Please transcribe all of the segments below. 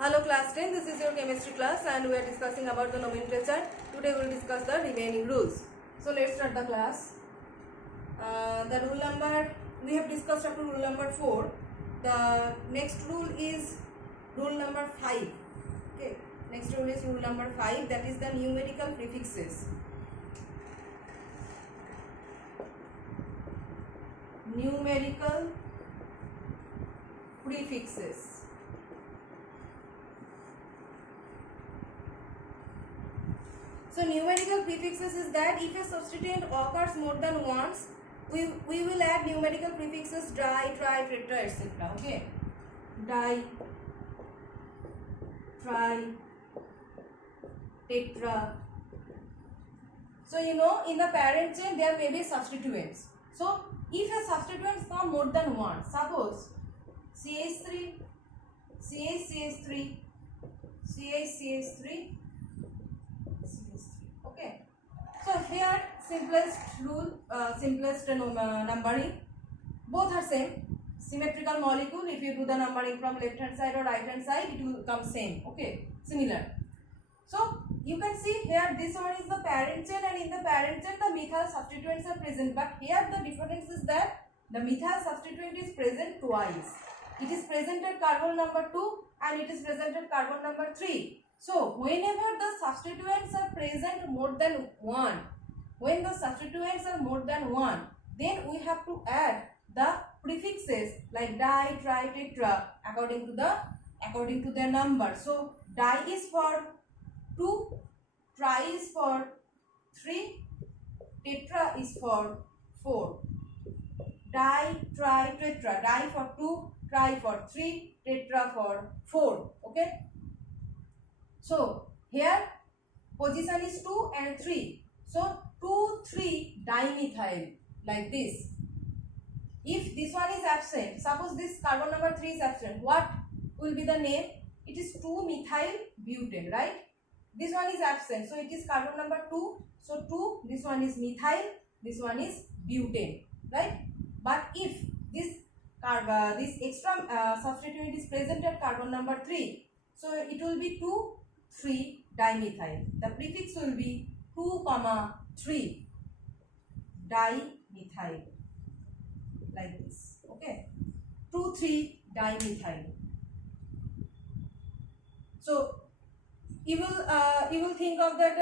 Hello class 10, this is your chemistry class and we are discussing about the nomenclature. Today we will discuss the remaining rules. So let's start the class. The rule number, we have discussed up to rule number 4. The next rule is rule number 5. Okay, next rule is rule number 5, that is the numerical prefixes. Numerical prefixes. So numerical prefixes is that if a substituent occurs more than once, we will add numerical prefixes di, tri, tetra, etc. Okay, di, tri, tetra. So you know in the parent chain there may be substituents. So if a substituents come more than one, suppose CH3, CH3, CH3. Okay. So here simplest rule, numbering. Both are same. Symmetrical molecule. If you do the numbering from left hand side or right hand side, it will come same. Okay, similar. So you can see here this one is the parent chain, and in the parent chain the methyl substituents are present. But here the difference is that the methyl substituent is present twice. It is present at carbon number 2 and it is present at carbon number 3. So whenever the substituents are present more than one, when the substituents are more than one, then we have to add the prefixes like di, tri, tetra according to their number. So di is for 2, tri is for 3, tetra is for 4. Di, tri, tetra. Di for 2, tri for 3, tetra for 4. Okay. So here position is 2 and 3. So 2, 3 dimethyl like this. If this one is absent, suppose this carbon number 3 is absent, what will be the name? It is 2-methyl butane, right? This one is absent, so it is carbon number 2. So 2, this one is methyl, this one is butane, right? But if this extra substituent is present at carbon number 3, so it will be 2, 3 dimethyl. The prefix will be 2, 3 dimethyl like this. Okay, 2, 3 dimethyl. So you will think of that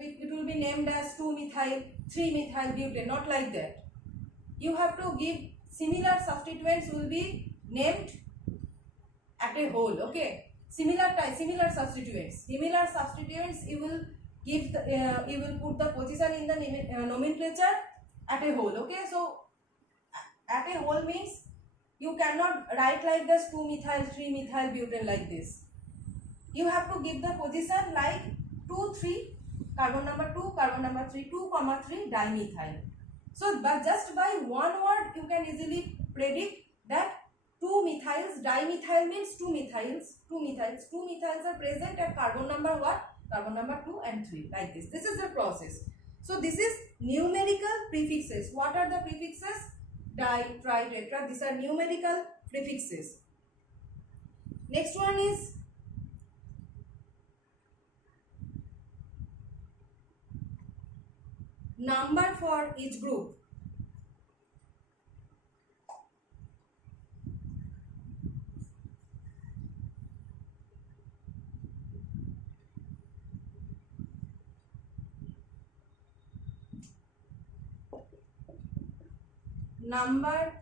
it will be named as 2-methyl, 3-methyl butane. Not like that. You have to give similar substituents will be named at a whole. Okay. Similar substituents. Similar substituents you will give the, you will put the position in the nomenclature at a whole. Okay, so at a whole means you cannot write like this 2-methyl, 3-methyl butane like this. You have to give the position like 2, 3, carbon number 2, carbon number 3, 2, 3 dimethyl. So but just by one word you can easily predict that 2 methyls, dimethyl means 2 methyls. 2 methyls are present at carbon number what? Carbon number 2 and 3 like this. This is the process. So this is numerical prefixes. What are the prefixes? Di, tri, tetra. These are numerical prefixes. Next one is number for each group. Number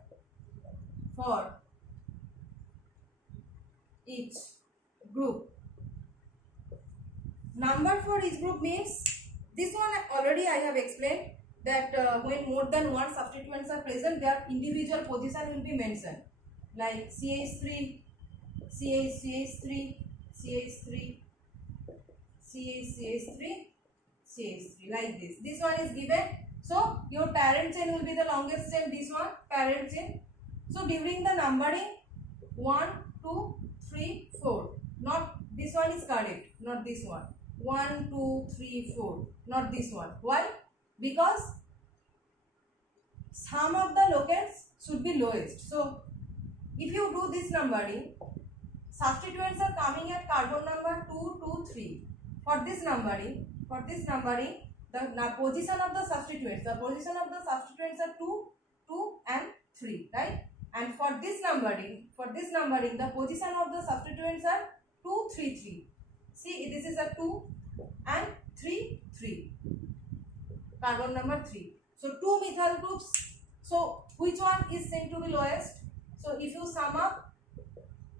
for each group. Number for each group means, this one already I have explained that when more than one substituents are present, their individual position will be mentioned like CH3, CH3, CH3, CH3, CH3 like this. This one is given. So your parent chain will be the longest chain, this one parent chain. So during the numbering 1, 2, 3, 4, not this one is correct, not this one. 1, 2, 3, 4, not this one. Why? Because sum of the locants should be lowest. So if you do this numbering, substituents are coming at carbon number 2, 2, 3. For this numbering, the position of the substituents are 2, 2 and 3, right? And for this numbering, the position of the substituents are 2, 3, 3. See, this is a 2 and 3, 3. Carbon number 3. So 2 methyl groups. So which one is seen to be lowest? So if you sum up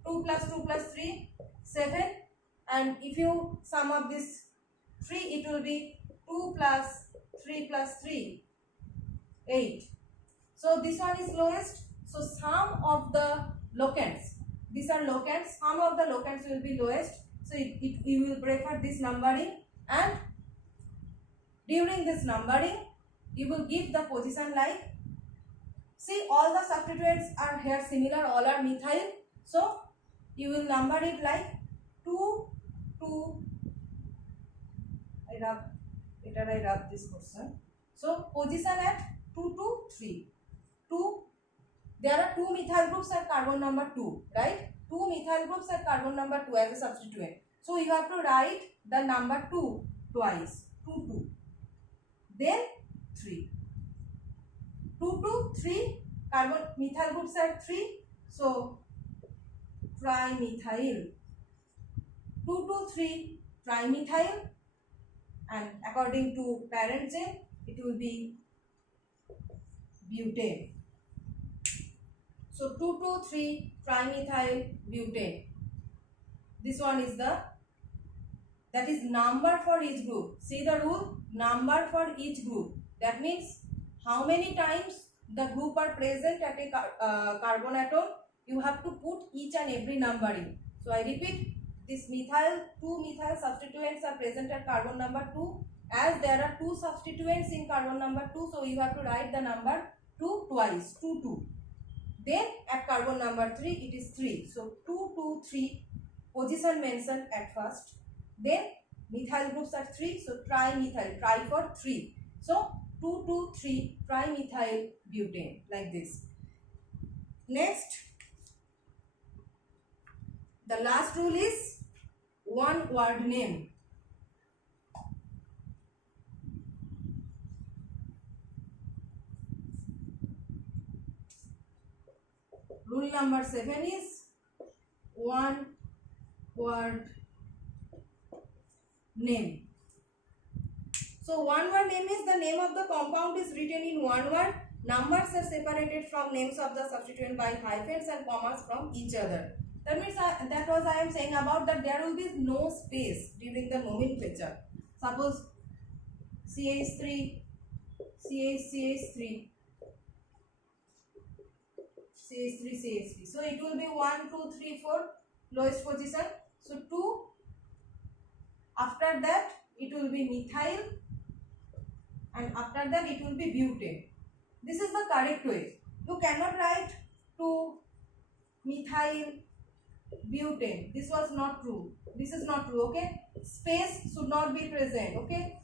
2 plus 2 plus 3, 7, and if you sum up this 3, it will be 2 plus 3 plus 3, 8. So this one is lowest. So sum of the locants, these are locants, sum of the locants will be lowest. So you will prefer this numbering, and during this numbering you will give the position like, see, all the substituents are here similar, all are methyl. So you will number it like 2, 2, I rub this portion. So position at 2, 2, 3. 2, there are 2 methyl groups at carbon number 2, right? 2 methyl groups at carbon number 2 as a substituent. So you have to write the number 2 twice. 2, 2. Then 3. 2, 2, 3. Carbon methyl groups are 3. So trimethyl. 2, 2, 3 trimethyl, and according to parent chain it will be butane. So 2, 2, 3 trimethyl butane. This one is that is number for each group. See the rule, number for each group. That means how many times the group are present at a carbon atom, you have to put each and every number in. So I repeat, this methyl, 2 methyl substituents are present at carbon number 2. As there are 2 substituents in carbon number 2, so you have to write the number 2 twice, 2, 2. Then at carbon number 3, it is 3. So 2, 2, 3 position mentioned at first. Then methyl groups are 3, so trimethyl, tri for 3. So 2, 2, 3 trimethyl butane, like this. Next, the last rule is one word name. Rule number 7 is one word name. So one word name is the name of the compound is written in one word. Numbers are separated from names of the substituent by hyphens and commas from each other. That means that was I am saying about that there will be no space during the nomenclature. Suppose CH3, CH3, CH3, CH3. So it will be 1, 2, 3, 4 lowest position. So 2. After that it will be methyl, and after that it will be butane. This is the correct way. You cannot write 2 methyl butane. This was not true. This is not true. Okay. Space should not be present. Okay.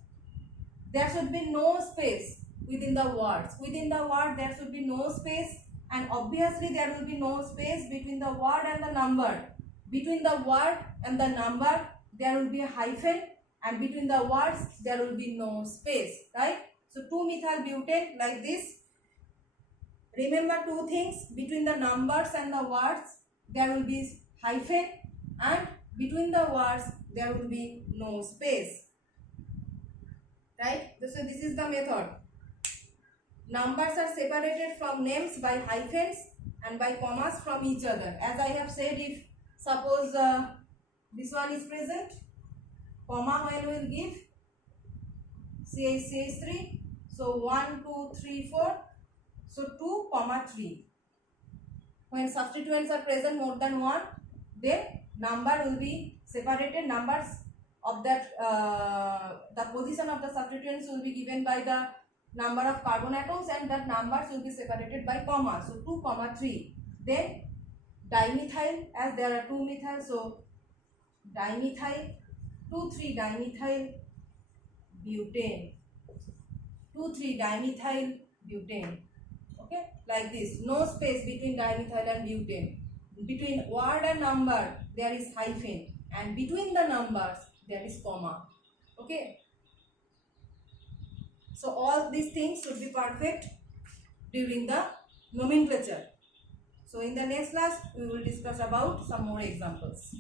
There should be no space within the words. Within the word there should be no space, and obviously there will be no space between the word and the number. Between the word and the number there will be a hyphen, and between the words there will be no space, right? So 2 methyl butane, like this. Remember 2 things: between the numbers and the words there will be hyphen, and between the words there will be no space, right? So this is the method. Numbers are separated from names by hyphens and by commas from each other. As I have said, if suppose this one is present, comma when we will give CH3, so 1, 2, 3, 4, so 2, comma 3. When substituents are present more than one, then number will be separated. Numbers of that the position of the substituents will be given by the number of carbon atoms, and that numbers will be separated by comma. So 2, comma 3. Then dimethyl, as there are 2 methyl, so dimethyl, 2, 3 dimethyl butane, 2, 3 dimethyl butane. Okay, like this. No space between dimethyl and butane. Between word and number there is hyphen, and between the numbers there is comma. Okay. So all these things should be perfect during the nomenclature. So in the next class we will discuss about some more examples.